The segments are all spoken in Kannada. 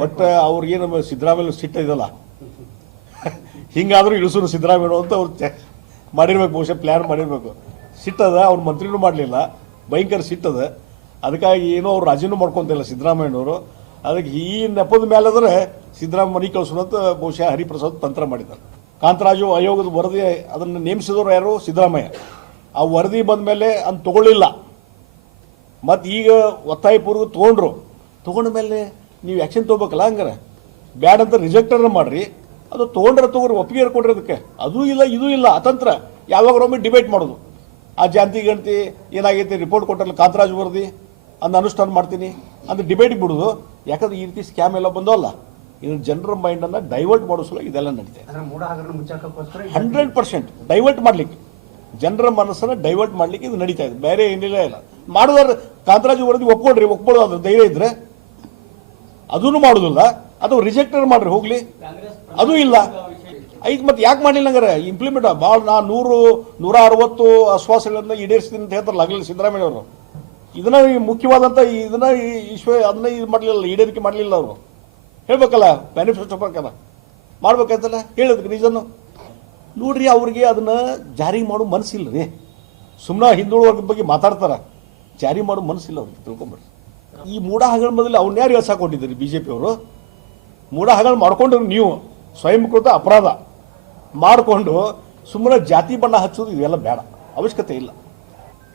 ಬಟ್ ಅವ್ರಿಗೆ ಏನು ಸಿದ್ದರಾಮಯ್ಯ ಸಿಟ್ಟ ಇದಲ್ಲ. ಹಿಂಗಾದ್ರೂ ಇಳಿಸೋರು ಸಿದ್ದರಾಮಯ್ಯ ಅಂತ ಅವ್ರು ಮಾಡಿರ್ಬೇಕು, ಬಹುಶಃ ಪ್ಲ್ಯಾನ್ ಮಾಡಿರ್ಬೇಕು. ಸಿಟ್ಟದ ಅವ್ರ ಮಂತ್ರಿನೂ ಮಾಡಲಿಲ್ಲ, ಭಯಂಕರ ಸಿಟ್ಟದ. ಅದಕ್ಕಾಗಿ ಏನೋ ಅವ್ರು ರಾಜೀನೂ ಮಾಡ್ಕೊಂತಿಲ್ಲ ಸಿದ್ದರಾಮಯ್ಯನವರು. ಅದಕ್ಕೆ ಈ ನೆಪದ ಮೇಲೆ ಆದರೆ ಸಿದ್ದರಾಮಯ್ಯ ಮನೆ ಕಳಿಸೋದಂತ ಬಹುಶಃ ಹರಿಪ್ರಸಾದ್ ತಂತ್ರ ಮಾಡಿದ್ದಾರೆ. ಕಾಂತರಾಜು ಆಯೋಗದ ವರದಿ ಅದನ್ನು ನೇಮಿಸಿದವರು ಯಾರು? ಸಿದ್ದರಾಮಯ್ಯ. ಆ ವರದಿ ಬಂದ ಮೇಲೆ ಅದ್ ತಗೊಳ್ಳಿಲ್ಲ. ಮತ್ತು ಈಗ ಒತ್ತಾಯಪೂರ್ವಕ ತೊಗೊಂಡ್ರು. ತೊಗೊಂಡ ಮೇಲೆ ನೀವು ಆ್ಯಕ್ಷನ್ ತೊಗೋಬೇಕಲ್ಲ ಹಂಗಾರೆ? ಬ್ಯಾಡ್ ಅಂತ ರಿಜೆಕ್ಟರ್ ಮಾಡ್ರಿ. ಅದು ತೊಗೊಂಡ್ರೆ ತೊಗೊಂಡ್ರೆ ಒಪ್ಪಿಗೆ ಕೊಡ್ರಿ ಅದಕ್ಕೆ. ಅದೂ ಇಲ್ಲ ಇದೂ ಇಲ್ಲ ಅತಂತ್ರ. ಯಾವಾಗ ಒಮ್ಮೆ ಡಿಬೇಟ್ ಮಾಡೋದು. ಆ ಜಾಂತಿ ಗಣತಿ ಏನಾಗೈತಿ ರಿಪೋರ್ಟ್ ಕೊಟ್ಟಲ್ಲ ಕಾಂತರಾಜ್ ವರದಿ ಅದನ್ನ ಅನುಷ್ಠಾನ ಮಾಡ್ತೀನಿ ಅಂದ್ರೆ ಡಿಬೇಟ್ ಬಿಡೋದು. ಯಾಕಂದ್ರೆ ಈ ರೀತಿ ಸ್ಕ್ಯಾಮ್ ಎಲ್ಲ ಬಂದವಲ್ಲ ಇನ್ನು ಜನರ ಮೈಂಡನ್ನು ಡೈವರ್ಟ್ ಮಾಡೋ ಸಲ ಇದೆಲ್ಲ ನಡೀತಾ ಇದೆ. ಅಂದ್ರೆ ಮೂಡ ಹಗರಣ ಮುಚ್ಚಾಕೋಸ್ಕರ ಇದು- ಹಂಡ್ರೆಡ್ ಪರ್ಸೆಂಟ್ ಡೈವರ್ಟ್ ಮಾಡ್ಲಿಕ್ಕೆ. ಜನರ ಮನಸ್ಸನ್ನ ಡೈವರ್ಟ್ ಮಾಡ್ಲಿಕ್ಕೆ ಇದು ನಡೀತಾ ಇದೆ. ಬೇರೆ ಏನಿಲ್ಲ ಇಲ್ಲ ಮಾಡೋದಾದ್ರೆ ಕಾಂತರಾಜು ವರದಿ ಒಪ್ಕೊಳ್ರಿ ಒಪ್ಕೊಳ್ಳೋದು ಧೈರ್ಯ ಇದ್ರೆ. ಅದನ್ನು ಮಾಡೋದಿಲ್ಲ. ಅದು ರಿಜೆಕ್ಟರ್ ಮಾಡ್ರಿ, ಹೋಗ್ಲಿ. ಅದು ಇಲ್ಲ. ಐದು ಮತ್ತೆ ಯಾಕೆ ಮಾಡಲಿಲ್ಲ ಹಂಗಾರೆ? ಇಂಪ್ಲಿಮೆಂಟ್ ಭಾಳ ನಾ ನೂರು ನೂರ ಅರವತ್ತು ಆಶ್ವಾಸಗಳನ್ನ ಈಡೇರಿಸ್ತೀನಿ ಅಂತ ಹೇಳ್ತಾರಲ್ಲ ಆಗಲಿಲ್ಲ ಸಿದ್ದರಾಮಯ್ಯ ಅವರು. ಇದನ್ನ ಮುಖ್ಯವಾದಂಥ ಇದನ್ನ ಈಶ್ವ ಅದನ್ನ ಇದು ಮಾಡಲಿಲ್ಲ, ಈಡೇರಿಕೆ ಮಾಡಲಿಲ್ಲ ಅವರು. ಹೇಳ್ಬೇಕಲ್ಲ ಮ್ಯಾನಿಫೆಸ್ಟೋ ಪ್ರಕಾರ. ಮಾಡ್ಬೇಕಾಯ್ತಲ್ಲ? ಹೇಳೋದಕ್ಕೆ ರೀಸನ್ನು ನೋಡ್ರಿ ಅವ್ರಿಗೆ ಅದನ್ನ ಜಾರಿ ಮಾಡೋ ಮನಸ್ಸಿಲ್ಲ ರೀ ಸುಮ್ಮನೆ ಹಿಂದುಳು ವರ್ಗದ ಬಗ್ಗೆ ಮಾತಾಡ್ತಾರ. ಜಾರಿ ಮಾಡೋ ಮನಸ್ಸಿಲ್ಲ ಅವ್ರಿಗೆ, ತಿಳ್ಕೊಂಬರ್ರಿ. ಈ ಮೂಡ ಹಗಳ ಮೊದಲು ಅವ್ನ ಯಾರು ಎಳ್ಸಾಕೊಂಡಿದ್ದೀರಿ ಬಿ ಜೆ ಪಿಯವರು ಮೂಡ ಹಗಳ ಮಾಡ್ಕೊಂಡ್ರು ನೀವು, ಸ್ವಯಂಕೃತ ಅಪರಾಧ. ಮಾಡಿಕೊಂಡು ಸುಮ್ಮನೆ ಜಾತಿ ಬಣ್ಣ ಹಚ್ಚೋದು ಇದೆಲ್ಲ ಬೇಡ, ಅವಶ್ಯಕತೆ ಇಲ್ಲ.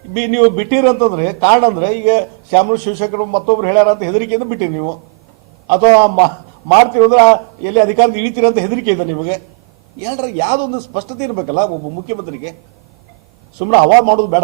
ಬಿ, ನೀವು ಬಿಟ್ಟಿರಿ ಅಂತಂದ್ರೆ, ಕಾರಣ ಅಂದ್ರೆ ಈಗ ಶ್ಯಾಮರು ಶಿವಶಂಕರ್ ಮತ್ತೊಬ್ರು ಹೇಳ್ಯಾರ ಅಂತ ಹೆದರಿಕೆಯಿಂದ ಬಿಟ್ಟಿರಿ ನೀವು. ಅಥವಾ ಮಾಡ್ತೀರಂದ್ರೆ ಎಲ್ಲಿ ಅಧಿಕಾರದ ಇಳಿತೀರ ಅಂತ ಹೆದರಿಕೆ ಇದೆ ನಿಮಗೆ. ಎಲ್ಲರ ಯಾವುದೊಂದು ಸ್ಪಷ್ಟತೆ ಇರಬೇಕಲ್ಲ ಒಬ್ಬ ಮುಖ್ಯಮಂತ್ರಿಗೆ. ಸುಮ್ಮನೆ ಹವಾ ಮಾಡೋದು ಬೇಡ.